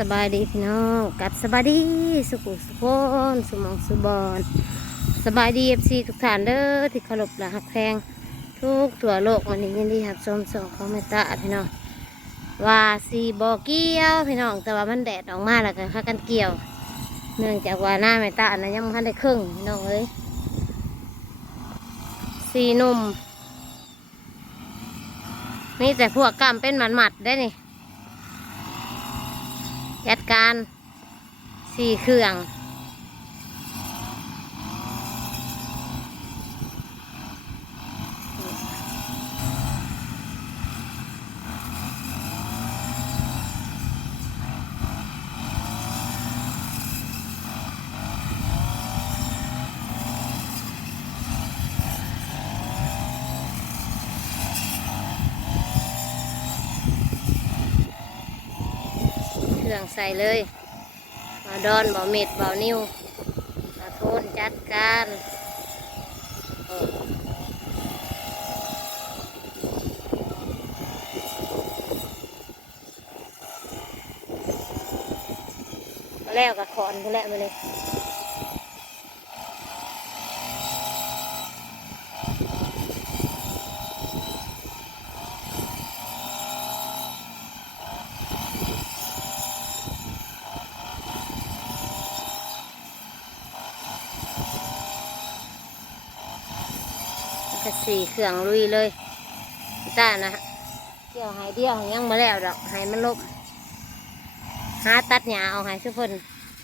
สบายดีพี่น้องกัดสบายดีสุขุสุขนสมองสุบอนสบายดีFCทุกท่านเด้อที่เคารพและรักแพงทุกทั่วโลกวันนี้ยินดีครับชมส่งของเมตตาพี่น้องว่าสีบ่เกี่ยวพี่น้องแต่ว่ามันแดดออกมาแล้วกันค่ากันเกี่ยวเนื่องจากว่าหน้าเมตตานะยังไม่ทันได้ครึ่งพี่น้องเอ้ยสีหนุ่มนี่แต่พวกกล้ามเป็นหมัดๆได้นี่จัดการสี่เครื่องเครื่องใส่เลยบ่าวดอนบ่าวเม็ดบ่าวนิ้วบ่าวโทนจัดการมาแล้วกับขอนไปแล้วมาเลยก็สี่เครื่องลุยเลยจ้านะเกี่ยวหายเดียวยังมาแล้วดอกหายมันลบหาตัดหญ้าเอาหายชุบเพิ่น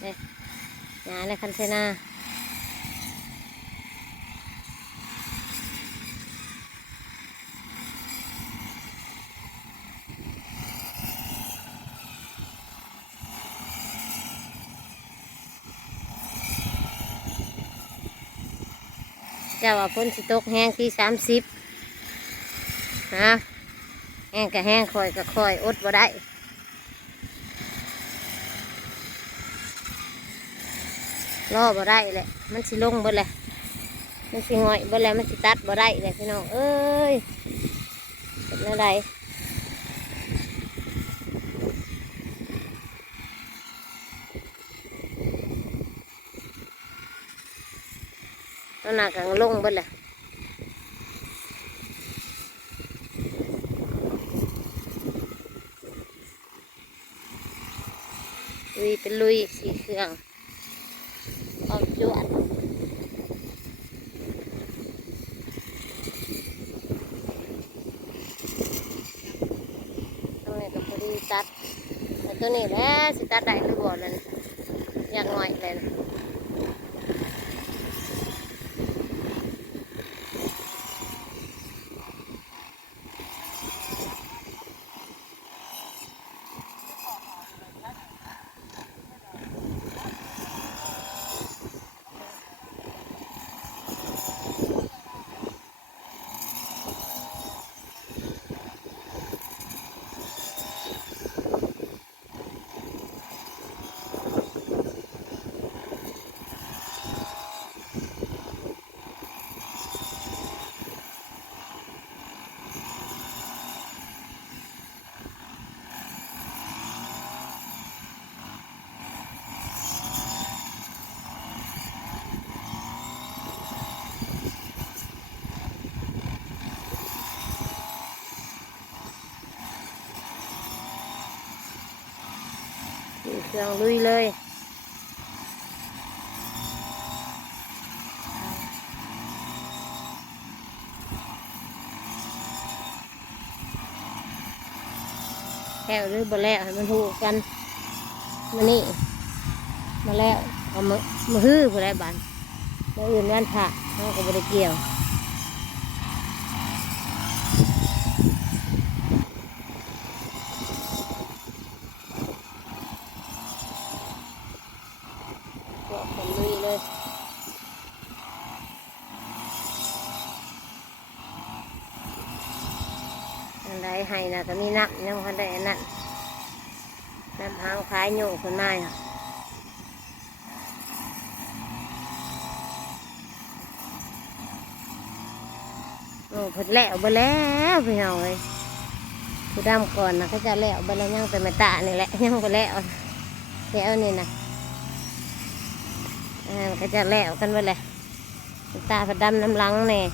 เนี่ยหญ้าในคันเทนาเจ้าว่าพ้นสิตกแห้งที่30ฮะแห้งกับแห้งคอยกับคอยอดบ่ได้รอบ่ได้แหละมันสิลงบ่แหละมันสิง่อยบ่แหละมันสิตัดบ่ได้เลยพี่น้องเอ้ยเป็นอะไรตัวหน้ากังลงบ่แหละลุยเป็นลุยสี่เครื่องออกจวดตรงนี้ก็พอดีตัดแต่ตัวนี้แหละสิตัดได้หรือบ่เลยอยากง่อยเลยนะเครื่องลุยเลยแล้วหรือบ่แล้วให้มันถูกกันมานี่มาแล้วเอามาฮื้อผู้ใดบ้านแล้วอื่นนั่นผ่าเขาก็บ่ได้เกี่ยวก็คนลุยเลยอันใดให้นะก็มีน้ำยังพันได้อันนั้นน้ำหางคล้ายโยกคนมาค่ะโอ้เพิ่นแล้วไปแล้วพี่น้องเลยผู้ดำก่อนนะเขาจะแล้วไปแล้วยังแต่ไม่ตานี่แหละยังไปแล้ว แถวนี่นะก็จะแล้วกันไปเลยตาผัดดำน้ำหลังเนี่ย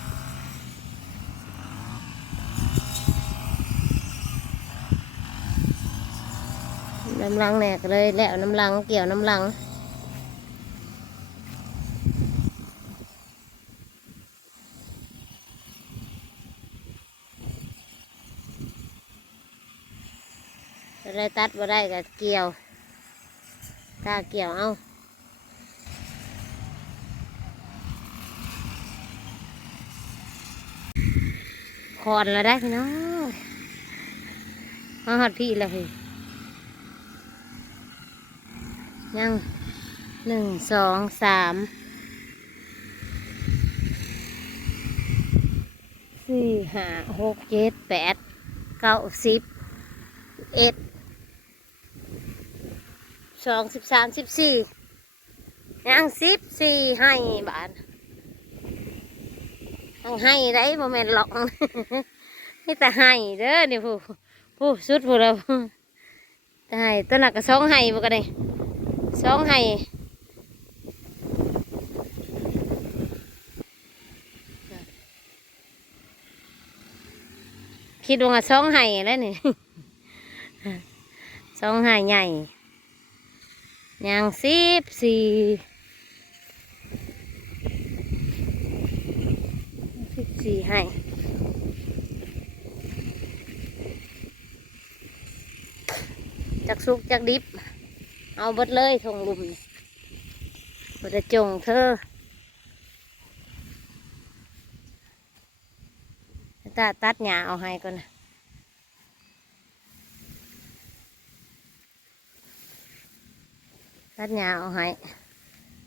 น้ำหลังเนี่ยก็เลยแล้วน้ำหลังเกี่ยวน้ำหลังจะได้ตัดมาได้ก็เกี่ยวตาเกี่ยวเอาคอนแล้วได้พี่น้องมาหอดพี่แล้วพี่ยัง1 2 3 4 5 6 7 8 9 10 11 12 13 14ยัง14ให้บาทให้ได้โมเมนต์หลอกนี่แต่ให้เด้อนี่ผู้สุดผู้เราแต่ให้ตัวหนักก็2ให้บ่กันเลย2ให้คิดว่า2ให้แล้วนี่2ให้ใหญ่ยัง14ให้จักสุกจักดิบเอาเบิดเลยทงลุมบดจงเธอตัดหญ้าเอาให้ก่อนนะตัดหญ้าเอาให้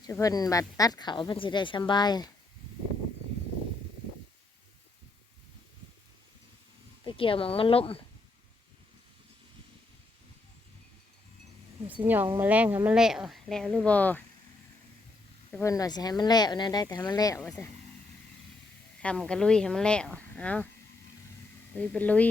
ช่วยเพิ่นบัดตัดเขาเพิ่นสิได้สบายไปเกี่ยวหมองมันล้มสิหยองมาแรงให้มันแล้วหรือบ่ช่วยเพิ่นว่าสิให้มันแล้วนะได้แต่ให้มันแล้วว่าซะทำกระลุยให้มันแล้วเอาลุยเป็นลุย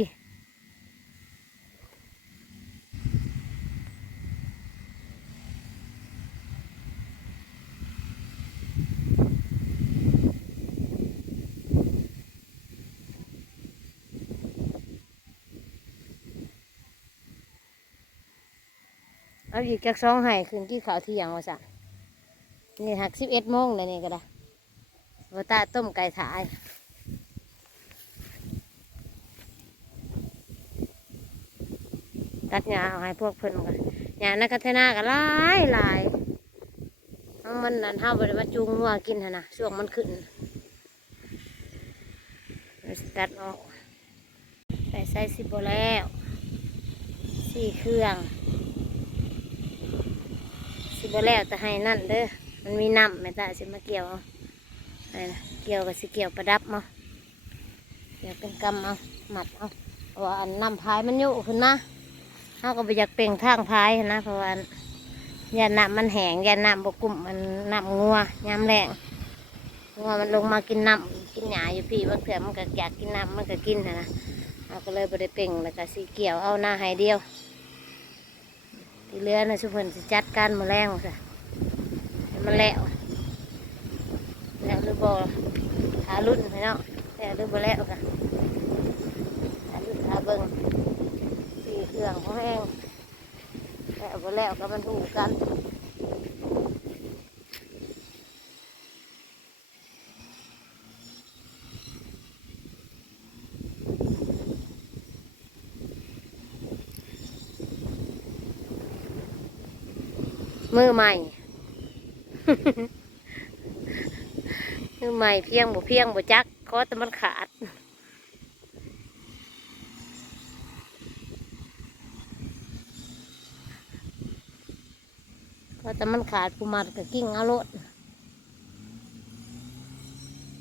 เอาอีกจาก2ให้คืนกี่ข้าวเที่ยงว่าซะนี่หัก11 โมงเลยนี่ก็ได้ว่าตาต้มไก่ถ่ายตัดหญ้าเอาให้พวกเพิ่นกันหญ้านักพัฒนากันหลายทั้งมันนั่นเฮาบ่ได้มาจูงงัวกินหั่นนะช่วงมันขึ้นตัดออกใส่สิบ่แล้ว4 เครื่องสิบ่แล้วแต่ให้นั่นเด้อมันมีน้ำแม่ตาสิมาเกี่ยวเอานี่นะเกี่ยวกับสิเกี่ยวประดับเอาเกี่ยวเป็นกำเอาหมัดเอาเพราะว่าอันน้ำพายมันยุขึ้นมาเฮาก็ไปอยากเปล่งทางพายนะเพราะว่าอย่าน้ำมันแห้งอย่าน้ำบกุ่มมันน้ำงัวยามแรงงัวมันลงมากินน้ำกินหญ้าอยู่พี่บางเถื่อมันก็อยากกินน้ำมันก็กินนะเราก็เลยบ่ได้เปล่งแล้วก็สิเกี่ยวเอาหน้าให้เดียวที่เหลือนะชุบเพิ่นสิจัดการมาแรงซะให้มันแล้วหรือบ่หารุ่นพี่น้องแล้วหรือบ่แล้วกันหารุ่นหาเบิ่ง4 เครื่องของแห้งแล้วบ่แล้วก็มันถูกกันมือใหม่ มือใหม่เพียงบ่จักขอแต่มันขาดก็แต่มันขาดผู้มัดก็กิ้งเอาโลด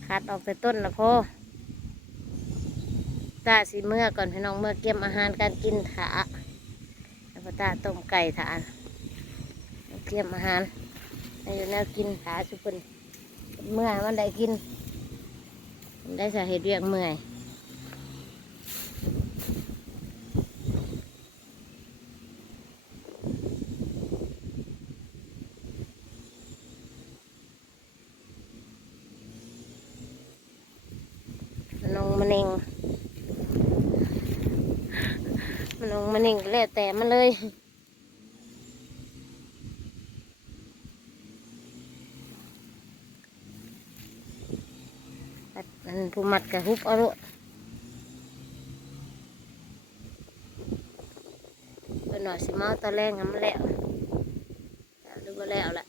ขาดออกแต่ต้นละพอตาสีเมื่อก่อนพี่น้องเมื่อเก็บอาหารการกินถาแล้วก็ตาต้มไก่ถาเก็บอาหารอยู่แนวกินถาสุพรรณเมื่อมันได้กินได้สาเหตุเรียกเมื่อย เน่งมันลงมะเน่งก็แล้วแต่มันเลยอันผู้มัดกับฮุบเอาลูกเป็นหน่อยสิมาตอนแรกมันแล้วหรือว่าแล้วแหละ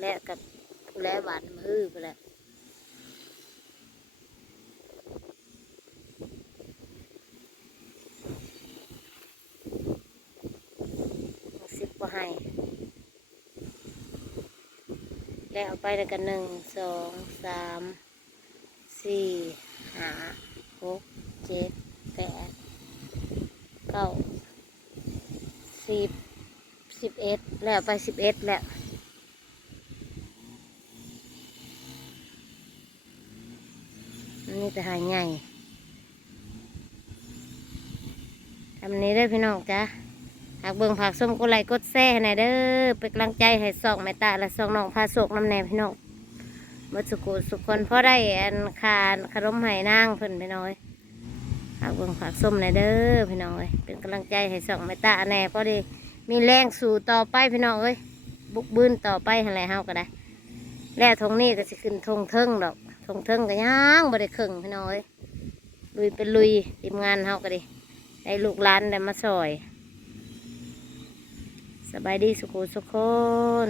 แล้วกับผู้แล้วบาดมือไปแล้วสิบกว่าให้แล้วเอาไปแล้วกัน1 2 3 4 5 6 7 8 9 10 11แล้วไป11แล้วนี่แต่หายใหญ่ทำนี้ได้พี่น้องจ้ะหากเบิ่งผักส้มกดไลค์กดแชร์ให้หน่อยเด้อเป็นกำลังใจให้ส่องแม่ตาและส่องน้องพาโศกน้ำแนวพี่น้องเมื่อสุกุสุกคนพอได้อันคานขนมไห้นางเพิ่นพี่น้อยหากเบิ่งผักส้มหน่อยเด้อพี่น้องเป็นกำลังใจให้ส่องแม่ตาแน่พอดีมีแรงสู่ต่อไปพี่น้องเอ้ยบุกบืนต่อไปอะไรเฮาก็ได้แล้วทงนี้ก็สิขึ้นทงเทิงดอกทงเทิงก็ย่างบ่ได้ครึ่งพี่น้อยลุยเป็นลุยทีมงานเฮาก็ดิได้ลูกหลานได้มาซอยสบายดีสุขสุขคน